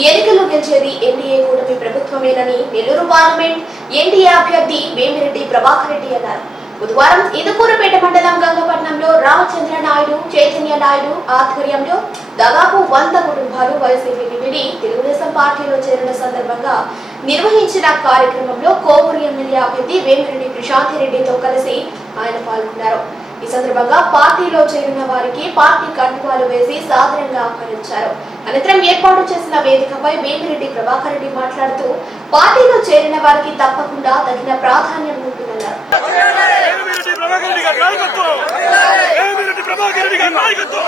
ఈ ఎన్నికల్లో గెలిచేది ఎన్డీఏ కూటమి ప్రభుత్వమేనని నెల్లూరు పార్లమెంట్ ఎన్డీఏ అభ్యర్థి వేమిరెడ్డి ప్రభాకర్ రెడ్డి అన్నారు. బుధవారం ఇదుకూరుపేట మండలం గంగపట్నంలో రామచంద్ర నాయుడు చైతన్య నాయుడు ఆధ్వర్యంలో దాదాపు వంద కుటుంబాలు వైసీపీని విడి తెలుగుదేశం పార్టీలో చేరిన సందర్భంగా నిర్వహించిన కార్యక్రమంలో కోవూరు ఎమ్మెల్యే అభ్యర్థి వేమిరెడ్డి ప్రశాంతి రెడ్డితో కలిసి ఆయన పాల్గొన్నారు. ఈ సందర్భంగా పార్టీలో చేరిన వారికి పార్టీ కండువాలు వేసి సాధారణంగా ఆహ్వానించారు. అనంతరం ఏర్పాటు చేసిన వేదికపై వేమిరెడ్డి ప్రభాకర్ రెడ్డి మాట్లాడుతూ పార్టీలో చేరిన వారికి తప్పకుండా తగిన ప్రాధాన్యం ఉంటుందన్నారు. ప్రభాకర్ రెడ్డి గారి నాయకత్వం ఏమిరెడ్డి ప్రభాకర్ రెడ్డి గారి నాయకత్వం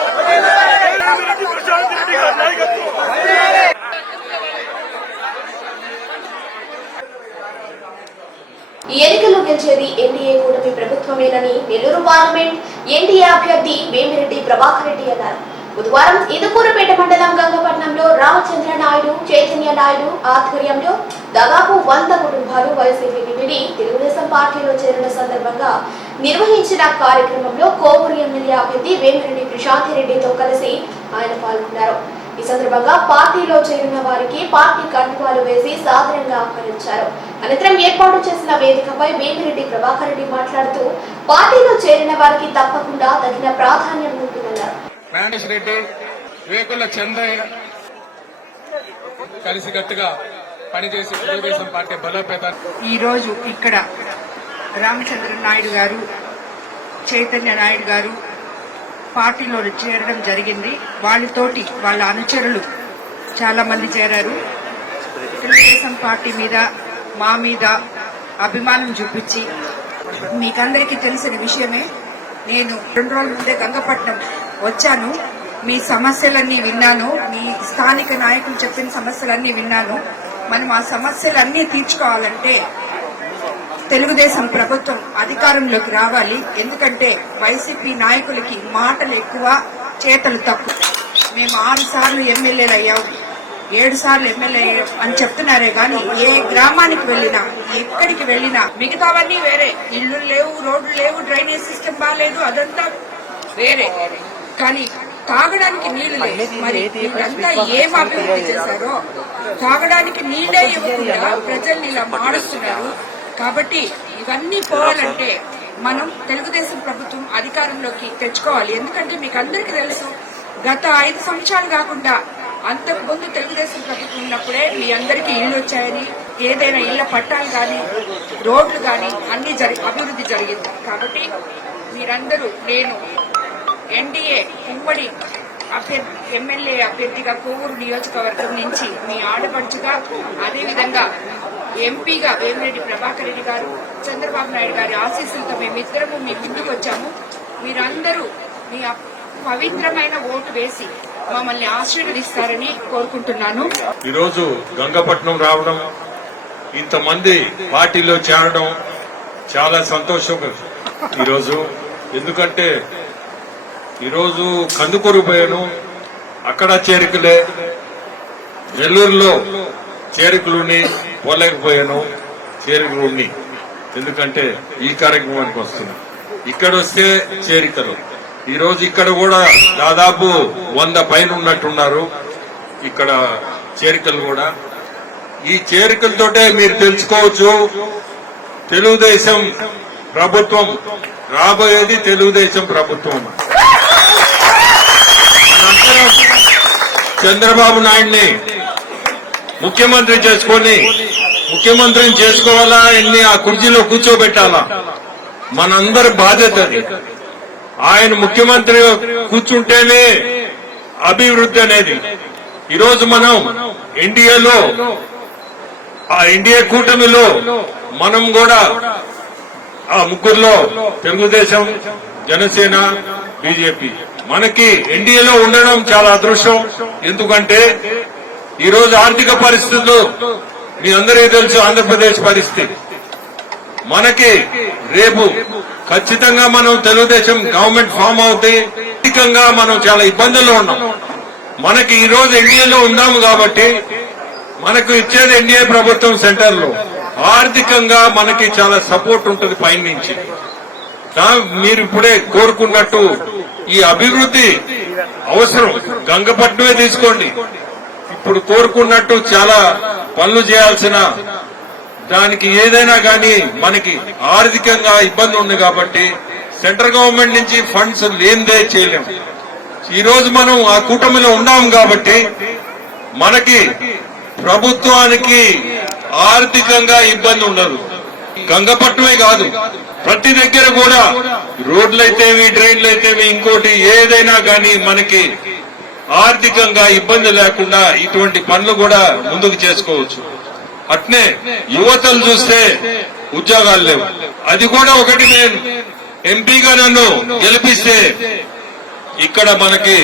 ఏమిరెడ్డి ప్రశాంత్ రెడ్డి గారి నాయకత్వం ఈ ఎన్నికల్లో గెలిచేది ఎన్డీఏ కూటమి ప్రభుత్వమేనని నెల్లూరు పార్లమెంట్ ఎన్డీఏ అభ్యర్థి వేమిరెడ్డి ప్రభాకర్ రెడ్డి అన్నారు. బుధవారం ఇదుకూరుపేట మండలం గంగపట్నంలో రామచంద్ర నాయుడు చైతన్య నాయుడు ఆధ్వర్యంలో దాదాపు వంద కుటుంబాలు వైసీపీని విడి తెలుగుదేశం పార్టీలో చేరిన సందర్భంగా నిర్వహించిన కార్యక్రమంలో కోవూరు ఎమ్మెల్యే అభ్యర్థి వేమిరెడ్డి ప్రశాంతి రెడ్డితో కలిసి ఆయన పాల్గొన్నారు. ఈ సందర్భంగా పార్టీలో చేరిన వారికి పార్టీ కండువాలు వేసి సాధారణంగా ఆహ్వానించారు. అనంతరం ఏర్పాటు చేసిన వేదికపై వేమిరెడ్డి ప్రభాకర్ రెడ్డి మాట్లాడుతూ పార్టీలో చేరిన వారికి తప్పకుండా తగిన ప్రాధాన్యం ఉంటుందన్నారు. రెడ్డి చందయ్య కలిసికట్టుగా పనిచేసి తెలుగుదేశం పార్టీ బలోపేత ఈరోజు ఇక్కడ రామచంద్ర నాయుడు గారు చైతన్య నాయుడు గారు పార్టీలో చేరడం జరిగింది. వాళ్ళతోటి వాళ్ళ అనుచరులు చాలా మంది చేరారు. తెలుగుదేశం పార్టీ మీద మా మీద అభిమానం చూపించి మీకందరికీ తెలిసిన విషయమే నేను రెండు రోజుల ముందే గంగపట్నం వచ్చాను. మీ సమస్యలన్నీ విన్నాను. మీ స్థానిక నాయకులు చెప్పిన సమస్యలన్నీ విన్నాను. మనం ఆ సమస్యలన్నీ తీర్చుకోవాలంటే తెలుగుదేశం ప్రభుత్వం అధికారంలోకి రావాలి. ఎందుకంటే వైసీపీ నాయకులకి మాటలు ఎక్కువ చేతలు తక్కువ. మేము ఆరు సార్లు ఎమ్మెల్యేలు అయ్యాము ఏడు సార్లు ఎమ్మెల్యే అని చెప్తున్నారే గాని ఏ గ్రామానికి వెళ్ళినా ఎక్కడికి వెళ్ళినా మిగతావన్నీ వేరే. ఇల్లు లేవు రోడ్లు లేవు డ్రైనేజ్ సిస్టమ్ బాగాలేదు అదంతా వేరే. కానీ తాగడానికి నీళ్ళు లేవు. మరి వీళ్ళంతా ఏం అభివృద్ధి చేశారో తాగడానికి నీళ్ళే ఇవ్వకుండా ప్రజల్ని ఇలా మారుస్తున్నారు. కాబట్టి ఇవన్నీ పోవాలంటే మనం తెలుగుదేశం ప్రభుత్వం అధికారంలోకి తెచ్చుకోవాలి. ఎందుకంటే మీకు అందరికీ తెలుసు గత ఐదు సంవత్సరాలు కాకుండా అంతకు ముందు తెలుగుదేశం ప్రభుత్వం ఉన్నప్పుడే మీ అందరికీ ఇల్లు వచ్చాయని ఏదైనా ఇళ్ళ పట్టాలు కానీ రోడ్లు కానీ అన్ని జరి అభివృద్ధి జరిగింది. కాబట్టి మీరందరూ నేను ఎన్డీఏ ఉమ్మడి అభ్యర్థి ఎమ్మెల్యే అభ్యర్థిగా కోవూరు నియోజకవర్గం నుంచి మీ ఆడపడుచుగా అదేవిధంగా ఎంపీగా వేమిరెడ్డి ప్రభాకర్ రెడ్డి గారు చంద్రబాబు నాయుడు గారి ఆశీస్సులతో మేమిద్దరము మీ ముందుకు వచ్చాము. మీరందరూ మీ పవిత్రమైన ఓటు వేసి మమ్మల్ని ఆశీర్వదిస్తారని కోరుకుంటున్నాను. ఈరోజు గంగపట్నం రావడం ఇంతమంది పార్టీలో చేరడం చాలా సంతోషం. ఈరోజు ఎందుకంటే ఈరోజు కందుకూరు పోయాను అక్కడ చేరికలే నెల్లూరులో చేరికలుని పోలేకపోయాను చేరికలుని. ఎందుకంటే ఈ కార్యక్రమానికి వస్తున్నాం. ఇక్కడ వస్తే చేరికలు. ఈరోజు ఇక్కడ కూడా దాదాపు వంద పైన ఉన్నట్టున్నారు ఇక్కడ చేరికలు కూడా. ఈ చేరికలతోటే మీరు తెలుసుకోవచ్చు తెలుగుదేశం ప్రభుత్వం రాబోయేది తెలుగుదేశం ప్రభుత్వం. చంద్రబాబు నాయుడిని ముఖ్యమంత్రి చేసుకొని ముఖ్యమంత్రిని చేసుకోవాలా? ఎన్ని ఆ కుర్చీలో కూర్చోబెట్టాలా? మనందరి బాధ్యత అది. ఆయన ముఖ్యమంత్రి కూర్చుంటేనే అభివృద్ధి అనేది. ఈరోజు మనం ఎన్డీఏలో ఆ ఎన్డీఏ కూటమిలో మనం కూడా ఆ ముగ్గురులో తెలుగుదేశం జనసేన బీజేపీ. మనకి ఎన్డీఏలో ఉండడం చాలా అదృష్టం. ఎందుకంటే ఈ రోజు ఆర్థిక పరిస్థితులు మీ అందరికీ తెలుసు ఆంధ్రప్రదేశ్ పరిస్థితి. మనకి రేపు ఖచ్చితంగా మనం తెలుగుదేశం గవర్నమెంట్ ఫామ్ అవుతే ఆర్థికంగా మనం చాలా ఇబ్బందుల్లో ఉన్నాం. మనకి ఈ రోజు ఎన్డీఏలో ఉన్నాము కాబట్టి మనకు ఇచ్చేది ఎన్డీఏ ప్రభుత్వం సెంటర్లో. ఆర్థికంగా మనకి చాలా సపోర్ట్ ఉంటుంది పైన నుంచి మీరు ఇప్పుడే కోరుకున్నట్టు ఈ అభివృద్ధి అవసరం. గంగపట్నమే తీసుకోండి. ఇప్పుడు కోరుకున్నట్టు చాలా పనులు చేయాల్సిన దానికి ఏదైనా కానీ మనకి ఆర్థికంగా ఇబ్బంది ఉంది కాబట్టి సెంట్రల్ గవర్నమెంట్ నుంచి ఫండ్స్ లేనిదే చేయలేము ఈ రోజు మనం ఆ కూటమిలో ఉన్నాం కాబట్టి మనకి ప్రభుత్వానికి ఆర్థికంగా ఇబ్బంది ఉండదు. గంగపట్నమే కాదు ప్రతి దగ్గర కూడా రోడ్లైతేవి డ్రైన్లైతేవి ఇంకోటి ఏదైనా కానీ మనకి ఆర్థికంగా ఇబ్బంది లేకుండా ఇటువంటి పనులు కూడా ముందుకు చేసుకోవచ్చు. అట్నే యువతలు చూస్తే ఉద్యోగాలు లేవు. అది కూడా ఒకటి నేను ఎంపీగా నన్ను గెలిపిస్తే ఇక్కడ మనకి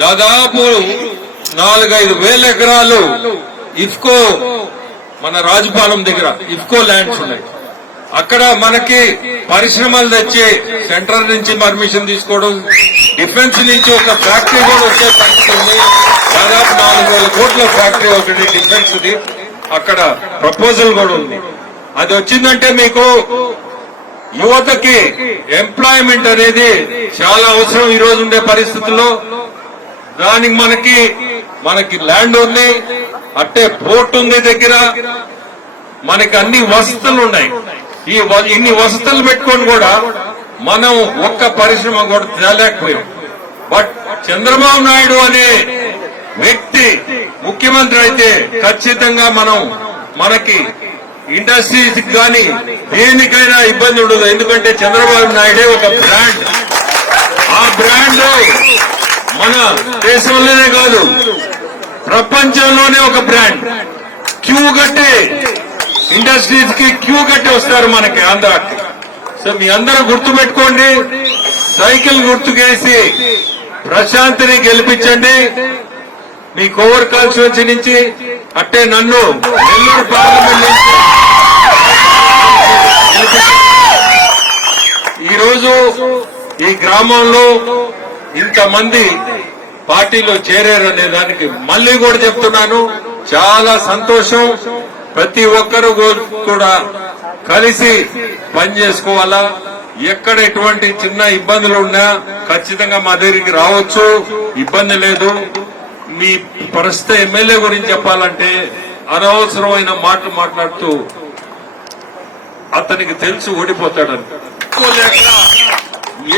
దాదాపు నాలుగైదు వేల ఎకరాలు ఇఫ్కో మన రాజపాలెం దగ్గర ఇఫ్కో ల్యాండ్స్ ఉన్నాయి. అక్కడ మనకి పరిశ్రమలు తెచ్చి సెంట్రల్ నుంచి పర్మిషన్ తీసుకోవడం డిఫెన్స్ నుంచి ఒక ఫ్యాక్టరీ కూడా వచ్చే పరిస్థితి ఉంది. దాదాపు నాలుగు వేల కోట్ల ఫ్యాక్టరీ ఒకటి డిఫెన్స్ అక్కడ ప్రపోజల్ కూడా ఉంది. అది వచ్చిందంటే మీకు యువతకి ఎంప్లాయ్మెంట్ అనేది చాలా అవసరం ఈ రోజు ఉండే పరిస్థితుల్లో. దానికి మనకి మనకి ల్యాండ్ ఉంది అట్టే పోర్ట్ ఉంది దగ్గర. మనకి అన్ని వసతులు ఉన్నాయి. ఈ వ- ఇన్ని వసతులు పెట్టుకొని కూడా మనం ఒక్క పరిశ్రమ కూడా తేలేకపోయాం. బట్ చంద్రబాబు నాయుడు అనే వ్యక్తి ముఖ్యమంత్రి అయితే ఖచ్చితంగా మనం మనకి ఇండస్ట్రీస్ కానీ దేనికైనా ఇబ్బంది ఉండదు. ఎందుకంటే చంద్రబాబు నాయుడే ఒక బ్రాండ్. ఆ బ్రాండ్ మన దేశంలోనే కాదు ప్రపంచంలోనే ఒక బ్రాండ్. క్యూ కట్టే ఇండస్ట్రీస్కి క్యూ కట్టి వస్తారు మనకి ఆంధ్రాకి. సో మీ అందరూ గుర్తు పెట్టుకోండి సైకిల్ గుర్తుకేసి ప్రశాంతిని గెలిపించండి. మీ కోవర్ కాన్స్టిట్యున్సీ నుంచి అట్టే నన్ను నెల్లూరు పార్లమెంట్ నుంచి ఈ ఈ గ్రామంలో ఇంతమంది పార్టీలో చేరారనే దానికి మళ్ళీ కూడా చెప్తున్నాను. చాలా సంతోషం. ప్రతి ఒక్కరు కూడా కలిసి పని చేసుకోవాలా. ఎక్కడ ఎటువంటి చిన్న ఇబ్బందులు ఉన్నా ఖచ్చితంగా మా దగ్గరికి రావచ్చు. ఇబ్బంది లేదు. మీ ప్రస్తుత ఎమ్మెల్యే గురించి చెప్పాలంటే అనవసరమైన మాటలు మాట్లాడుతూ అతనికి తెలుసు ఓడిపోతాడని.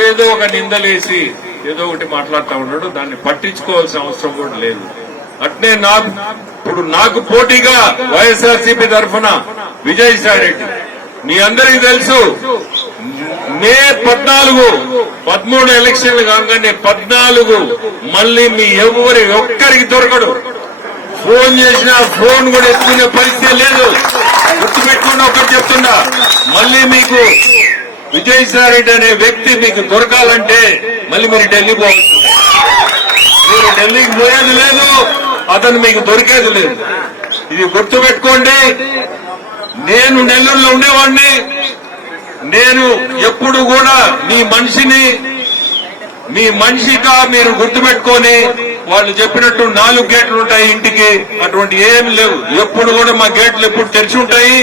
ఏదో ఒక నిందలేసి ఏదో ఒకటి మాట్లాడుతూ ఉన్నాడు. దాన్ని పట్టించుకోవాల్సిన అవసరం కూడా లేదు. అట్నే నా ఇప్పుడు నాకు పోటీగా వైఎస్ఆర్సీపీ తరఫున విజయసాయి రెడ్డి మీ అందరికీ తెలుసు మే పద్నాలుగు పదమూడు ఎలక్షన్లు కాగానే పద్నాలుగు మళ్ళీ మీ ఎవరి ఒక్కరికి దొరకడు. ఫోన్ చేసినా ఫోన్ కూడా ఎత్తుకునే పరిస్థితి లేదు. గుర్తుపెట్టుకుని ఒకటి చెప్తున్నా. మళ్ళీ మీకు విజయసాయి రెడ్డి అనే వ్యక్తి మీకు దొరకాలంటే మళ్ళీ మీరు ఢిల్లీ పోవాల్సింది మీరు ఢిల్లీకి పోయేది లేదు అతను మీకు దొరికేది లేదు. ఇది గుర్తుపెట్టుకోండి. నేను నెల్లూరులో ఉండేవాడిని. నేను ఎప్పుడు కూడా మీ మనిషిని మీ మనిషిగా మీరు గుర్తుపెట్టుకొని వాళ్ళు చెప్పినట్టు నాలుగు గేట్లు ఉంటాయి ఇంటికి అటువంటి ఏం లేవు. ఎప్పుడు కూడా మా గేట్లు ఎప్పుడు తెరిచి ఉంటాయి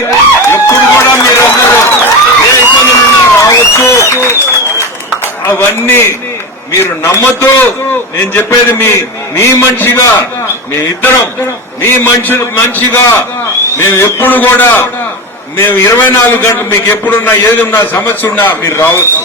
ఎప్పుడు కూడా మీరు అందరూ ఏ రావచ్చు అవన్నీ మీరు నమ్మద్దు. నేను చెప్పేది మీ మీ మనిషిగా మీ ఇద్దరం మీ మనిషి మనిషిగా మేము ఎప్పుడు కూడా మేము ఇరవై నాలుగు గంటలు మీకు ఎప్పుడున్నా ఏది ఉన్నా సమస్య ఉన్నా మీరు రావచ్చు.